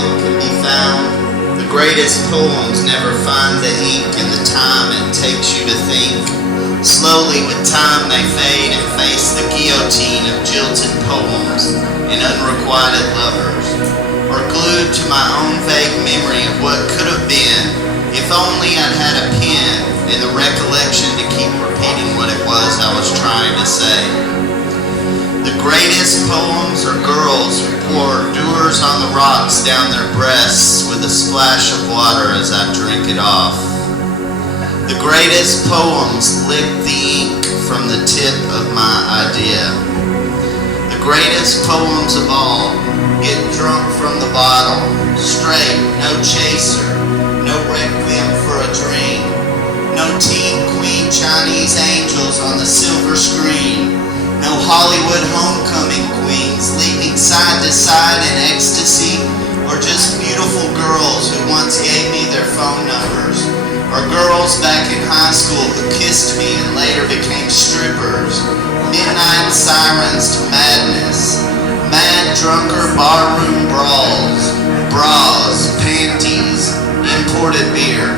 pen can be found. The greatest poems never find the ink and the time it takes you to think. Slowly with time they fade and face the guillotine of jilted poems and unrequited lovers, or glued to my own vague memory of what could have been if only I'd had a pen and the recollection to keep repeating what it was I was trying to say. The greatest poems are girls who pour dewars on the rocks down their breasts with a splash of water as I drink it off. The greatest poems lick the ink from the tip of my idea. The greatest poems of all get drunk from the bottle, straight, no chaser, no requiem for a dream, no teen queen Chinese angels on the silver screen, no Hollywood homecoming queens leaping side to side in ecstasy, or just beautiful girls who once gave me their phone numbers, or girls back in high school who kissed me and later became strippers, midnight sirens to madness, mad drunker barroom brawls, bras, panties, imported beer.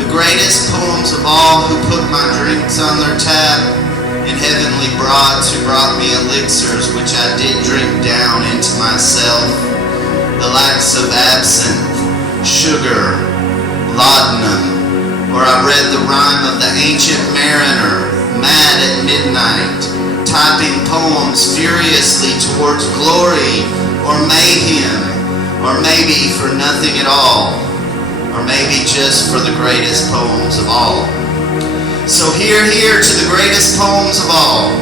The greatest poems of all who put my drinks on their tab, and heavenly broads who brought me elixirs which I did drink down into myself, the likes of absinthe, sugar, laudanum, or I read the rhyme of the ancient mariner, mad at midnight, typing poems furiously towards glory or mayhem, or maybe for nothing at all, or maybe just for the greatest poems of all. So hear to the greatest poems of all,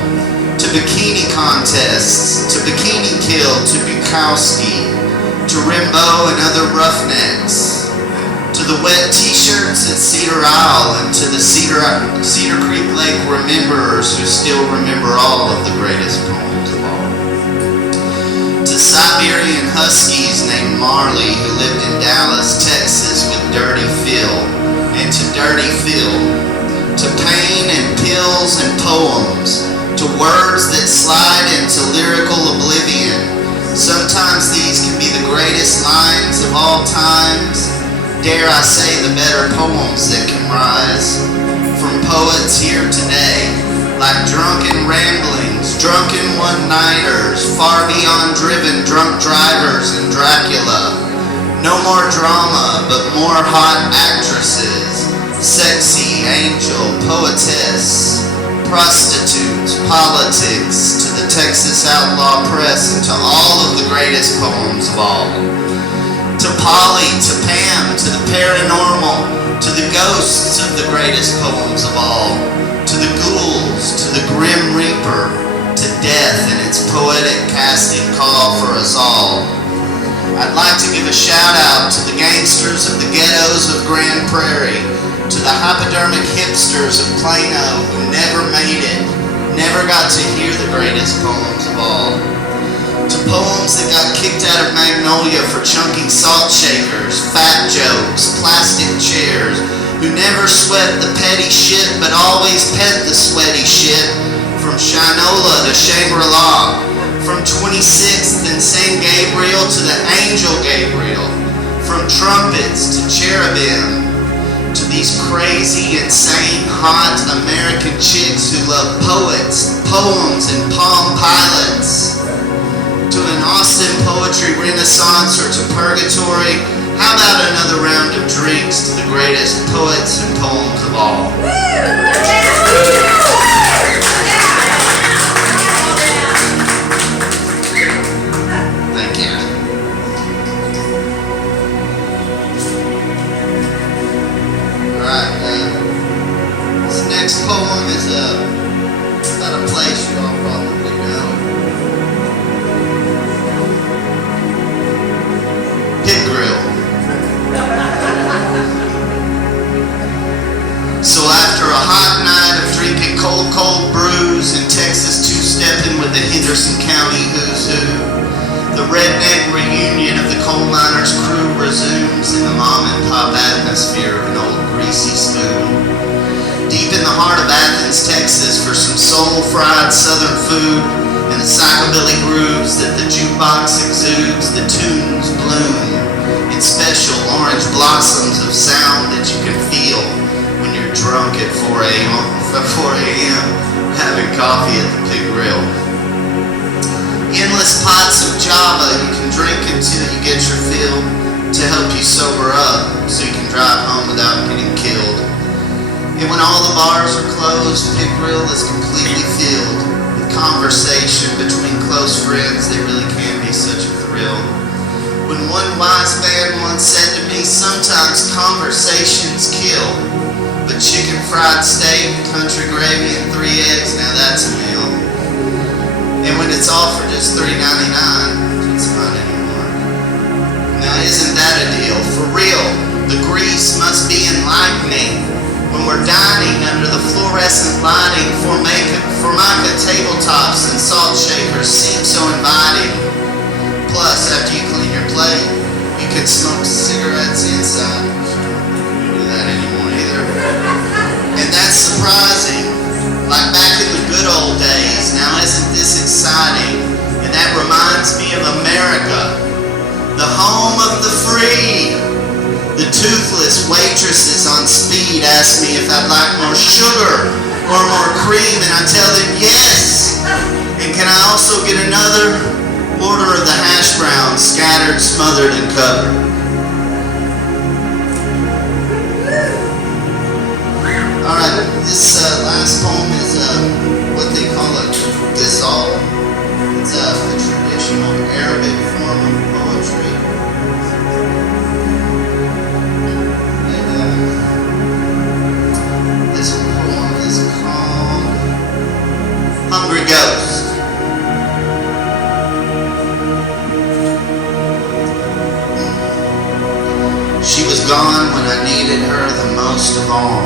to bikini contests, to Bikini Kill, to Bukowski, to Rimbaud and other roughnecks, to the wet t-shirts at Cedar Isle, and to the Cedar Creek Lake rememberers who still remember all of the greatest poems of all. To Siberian huskies named Marley who lived in Dallas, Texas with Dirty Phil, and to Dirty Phil, to pain and pills and poems, to words that slide into lyrical oblivion. Sometimes these can be the greatest lines of all times, dare I say the better poems that can rise from poets here today, like drunken ramblings, drunken one-nighters, far beyond driven drunk drivers and Dracula. No more drama, but more hot actresses, sexy, angel, poetess, prostitutes, politics, to the Texas Outlaw Press, and to all of the greatest poems of all. To Polly, to Pam, to the paranormal, to the ghosts of the greatest poems of all, to the ghouls, to the grim reaper, to death and its poetic casting call for us all. I'd like to give a shout out to the gangsters of the ghettos of Grand Prairie, to the hypodermic hipsters of Plano who never made it, never got to hear the greatest poems of all. To poems that got kicked out of Magnolia for chunking salt shakers, fat jokes, plastic chairs, who never sweat the petty shit but always pet the sweaty shit, from Shinola to Shangri-La, from 26th and San Gabriel to the Angel Gabriel, from trumpets to cherubim, to these crazy, insane, hot American chicks who love poets, poems, and Palm Pilots, to an Austin poetry renaissance or to purgatory. How about another round of drinks to the greatest poets and poems of all? Thank you. Alright, this next poem is about a place you all probably know. Pig Grill. So after a hot night of drinking cold brews and Texas two-stepping with the Henderson County who's who, the redneck reunion of the coal miners' crew resumes in the mom-and-pop atmosphere of an old greasy spoon. Deep in the heart of Athens, Texas, for some soul-fried southern food and the psychobilly grooves that the jukebox exudes, the tunes bloom coffee at the pig grill. Endless pots of Java you can drink until you get your fill to help you sober up so you can drive home without getting killed. And when all the bars are closed, pig grill is completely filled with conversation between close friends. They really can be such a thrill. When one wise man once said to me, sometimes conversations kill, but chicken fried steak, country gravy, and 3 eggs, now that's a meal. And when it's all for just $3.99, it's not anymore. Now isn't that a deal? For real, the grease must be enlightening when we're dining under the fluorescent lighting. Formica tabletops and salt shakers seem so inviting. Plus, after you clean your plate, you can smoke cigarettes inside. We don't do that anymore either. And that's surprising. Like back in the good old days. Now isn't this exciting? And that reminds me of America, the home of the free. The toothless waitresses on speed ask me if I'd like more sugar or more cream, and I tell them yes. And can I also get another order of the hash browns, scattered, smothered, and covered? Alright, this last poem is what they call a ghazal. It's a traditional Arabic form of poetry. And this poem is called Hungry Ghost. She was gone when I needed her the most of all.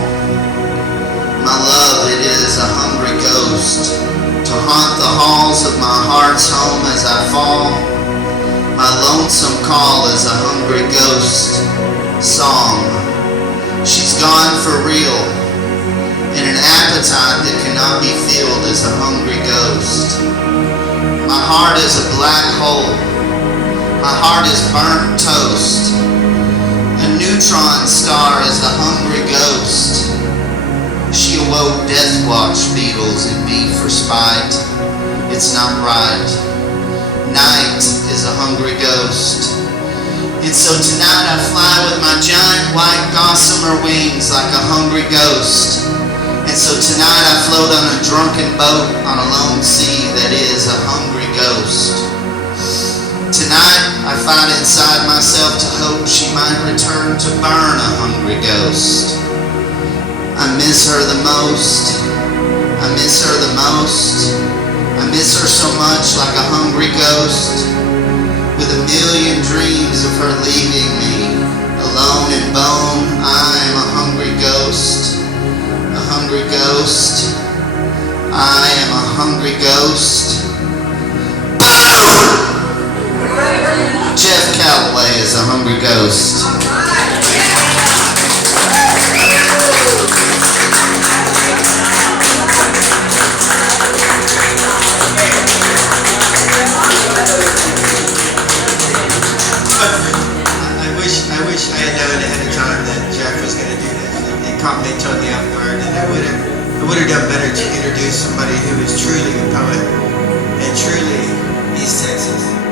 My love, it is a hungry ghost, to haunt the halls of my heart's home as I fall. My lonesome call is a hungry ghost song. She's gone for real, and an appetite that cannot be filled is a hungry ghost. My heart is a black hole. My heart is burnt toast. A neutron star is a hungry ghost. She awoke death watch beetles in me for spite. It's not right. Night is a hungry ghost. And so tonight I fly with my giant white gossamer wings like a hungry ghost. And so tonight I float on a drunken boat on a lone sea that is a hungry ghost. Tonight I fight inside myself to hope she might return to burn a hungry ghost. I miss her the most. I miss her the most. I miss her so much like a hungry ghost, with a million dreams of her leaving me alone and bone. I am a hungry ghost. A hungry ghost. I am a hungry ghost. Jeff Callaway is a hungry ghost. I wish I had known ahead of time that Jeff was going to do this. It caught me totally off guard, and I would have done better to introduce somebody who is truly a poet and truly East Texas.